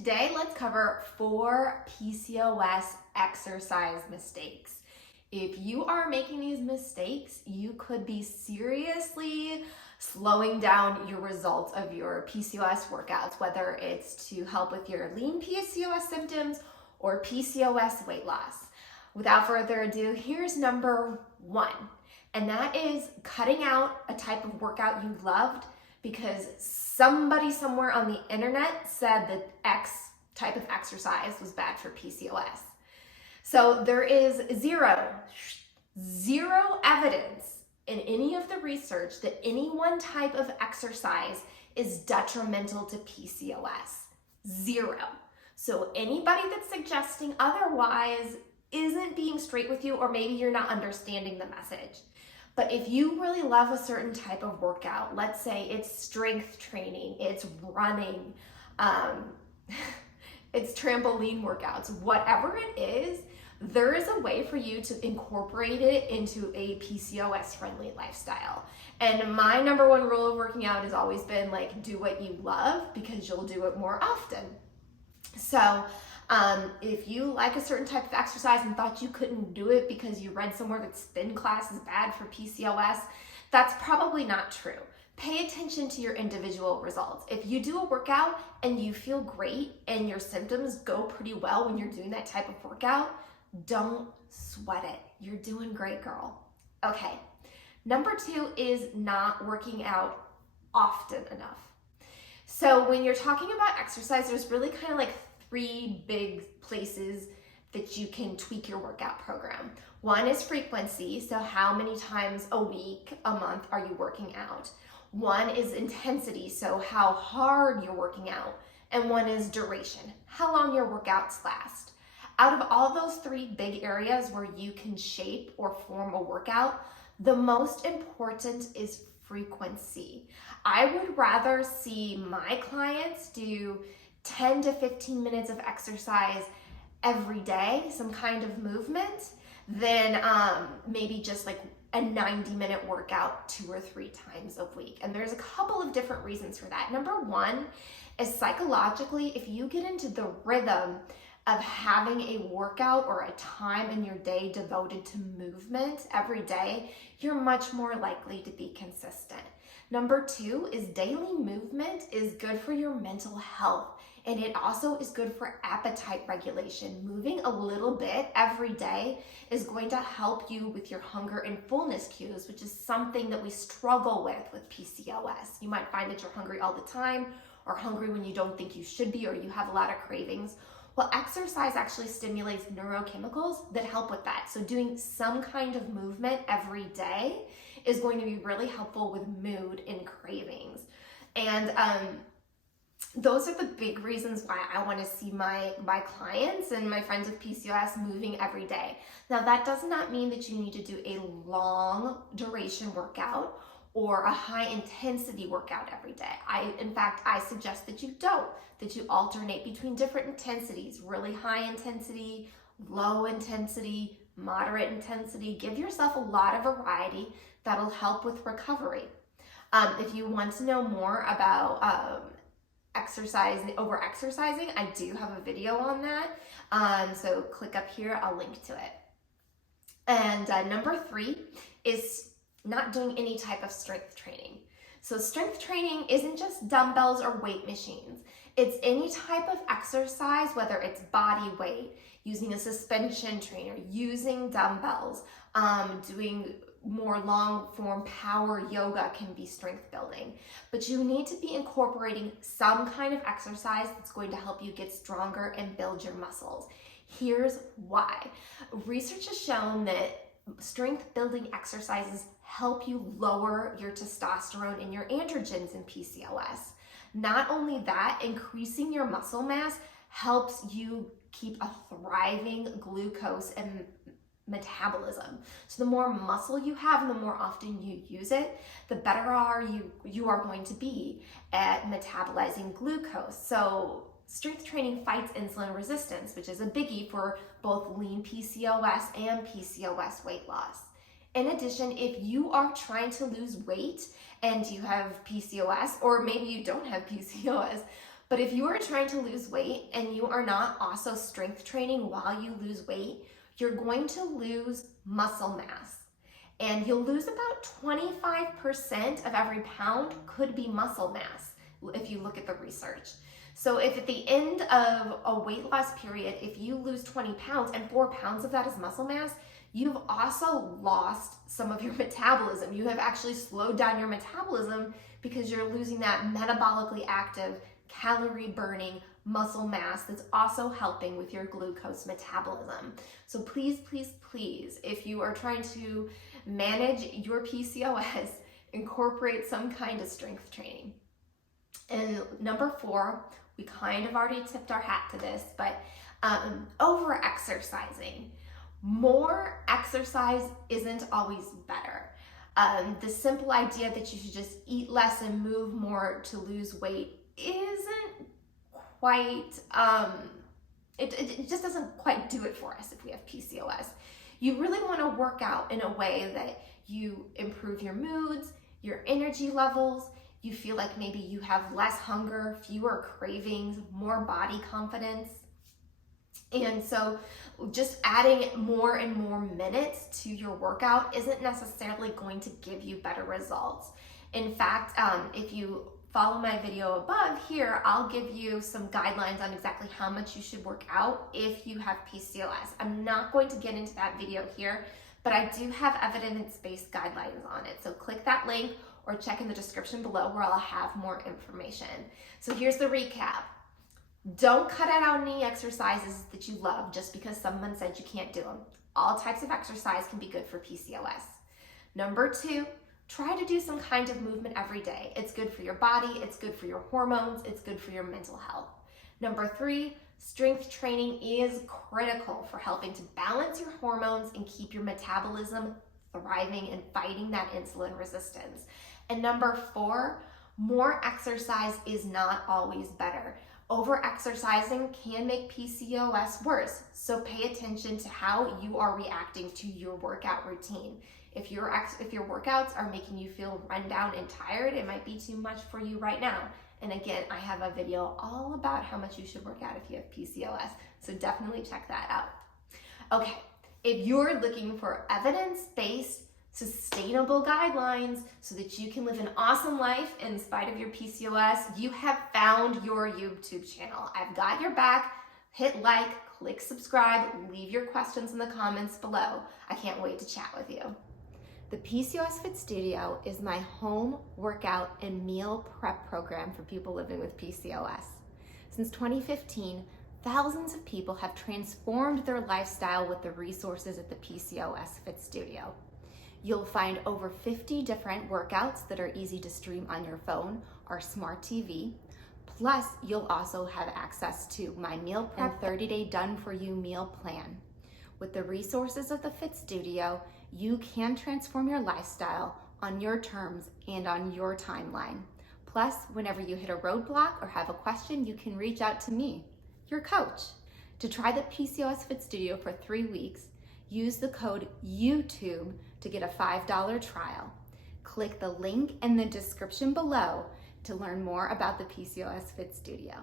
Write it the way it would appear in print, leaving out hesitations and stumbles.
Today, let's cover 4 PCOS exercise mistakes. If you are making these mistakes, you could be seriously slowing down your results of your PCOS workouts, whether it's to help with your lean PCOS symptoms or PCOS weight loss. Without further ado, here's number 1, and that is cutting out a type of workout you loved because somebody somewhere on the internet said that X type of exercise was bad for PCOS. So there is zero evidence in any of the research that any one type of exercise is detrimental to PCOS. Zero. So anybody that's suggesting otherwise isn't being straight with you, or maybe you're not understanding the message. But if you really love a certain type of workout, let's say it's strength training, it's running, it's trampoline workouts, whatever it is, there is a way for you to incorporate it into a PCOS-friendly lifestyle. And my number 1 rule of working out has always been do what you love because you'll do it more often. So if you like a certain type of exercise and thought you couldn't do it because you read somewhere that spin class is bad for PCOS, that's probably not true. Pay attention to your individual results. If you do a workout and you feel great and your symptoms go pretty well when you're doing that type of workout, don't sweat it. You're doing great, girl. Okay. Number 2 is not working out often enough. So when you're talking about exercise, there's really kind of 3 big places that you can tweak your workout program. One is frequency, so how many times a week, a month are you working out? One is intensity, so how hard you're working out. And one is duration, how long your workouts last. Out of all those 3 big areas where you can shape or form a workout, the most important is frequency. I would rather see my clients do 10 to 15 minutes of exercise every day, some kind of movement, than maybe just a 90-minute workout 2 or 3 times a week. And there's a couple of different reasons for that. Number 1 is psychologically, if you get into the rhythm of having a workout or a time in your day devoted to movement every day, you're much more likely to be consistent. Number 2 is daily movement is good for your mental health, and it also is good for appetite regulation. Moving a little bit every day is going to help you with your hunger and fullness cues, which is something that we struggle with PCOS. You might find that you're hungry all the time, or hungry when you don't think you should be, or you have a lot of cravings. Well, exercise actually stimulates neurochemicals that help with that. So doing some kind of movement every day is going to be really helpful with mood and cravings. And those are the big reasons why I want to see my clients and my friends with PCOS moving every day. Now, that does not mean that you need to do a long duration workout or a high intensity workout every day. In fact, I suggest that you don't, that you alternate between different intensities, really high intensity, low intensity, moderate intensity. Give yourself a lot of variety that'll help with recovery. If you want to know more about over-exercising, I do have a video on that. So click up here, I'll link to it. And number 3 is not doing any type of strength training. So strength training isn't just dumbbells or weight machines. It's any type of exercise, whether it's body weight, using a suspension trainer, using dumbbells, doing more long form power yoga can be strength building. But you need to be incorporating some kind of exercise that's going to help you get stronger and build your muscles. Here's why. Research has shown that strength building exercises help you lower your testosterone and your androgens in PCOS. Not only that, increasing your muscle mass helps you keep a thriving glucose and metabolism. So the more muscle you have and the more often you use it, the better you are going to be at metabolizing glucose. So strength training fights insulin resistance, which is a biggie for both lean PCOS and PCOS weight loss. In addition, if you are trying to lose weight and you have PCOS, or maybe you don't have PCOS, But if you are trying to lose weight and you are not also strength training while you lose weight, you're going to lose muscle mass. And you'll lose about 25% of every pound could be muscle mass if you look at the research. So if at the end of a weight loss period, if you lose 20 pounds and 4 pounds of that is muscle mass, you've also lost some of your metabolism. You have actually slowed down your metabolism because you're losing that metabolically active, calorie burning muscle mass that's also helping with your glucose metabolism. So please, please, please, if you are trying to manage your PCOS, incorporate some kind of strength training. And number 4, we kind of already tipped our hat to this, but over exercising. More exercise isn't always better. The simple idea that you should just eat less and move more to lose weight isn't quite, it just doesn't quite do it for us if we have PCOS. You really want to work out in a way that you improve your moods, your energy levels, you feel like maybe you have less hunger, fewer cravings, more body confidence. And so just adding more and more minutes to your workout isn't necessarily going to give you better results. In fact, if you follow my video above here, I'll give you some guidelines on exactly how much you should work out if you have PCOS. I'm not going to get into that video here, but I do have evidence-based guidelines on it. So click that link or check in the description below where I'll have more information. So here's the recap. Don't cut out any exercises that you love just because someone said you can't do them. All types of exercise can be good for PCOS. Number 2, try to do some kind of movement every day. It's good for your body, it's good for your hormones, it's good for your mental health. Number 3, strength training is critical for helping to balance your hormones and keep your metabolism thriving and fighting that insulin resistance. And number 4, more exercise is not always better. Over-exercising can make PCOS worse, so pay attention to how you are reacting to your workout routine. If your workouts are making you feel run down and tired, it might be too much for you right now. And again, I have a video all about how much you should work out if you have PCOS, so definitely check that out. Okay, if you're looking for evidence-based, sustainable guidelines so that you can live an awesome life in spite of your PCOS, you have found your YouTube channel. I've got your back. Hit like, click subscribe, leave your questions in the comments below. I can't wait to chat with you. The PCOS Fit Studio is my home workout and meal prep program for people living with PCOS. Since 2015, thousands of people have transformed their lifestyle with the resources at the PCOS Fit Studio. You'll find over 50 different workouts that are easy to stream on your phone or smart TV. Plus, you'll also have access to my meal prep and 30-day done-for-you meal plan. With the resources of the Fit Studio, you can transform your lifestyle on your terms and on your timeline. Plus, whenever you hit a roadblock or have a question, you can reach out to me, your coach. To try the PCOS Fit Studio for 3 weeks, use the code YouTube to get a $5 trial. Click the link in the description below to learn more about the PCOS Fit Studio.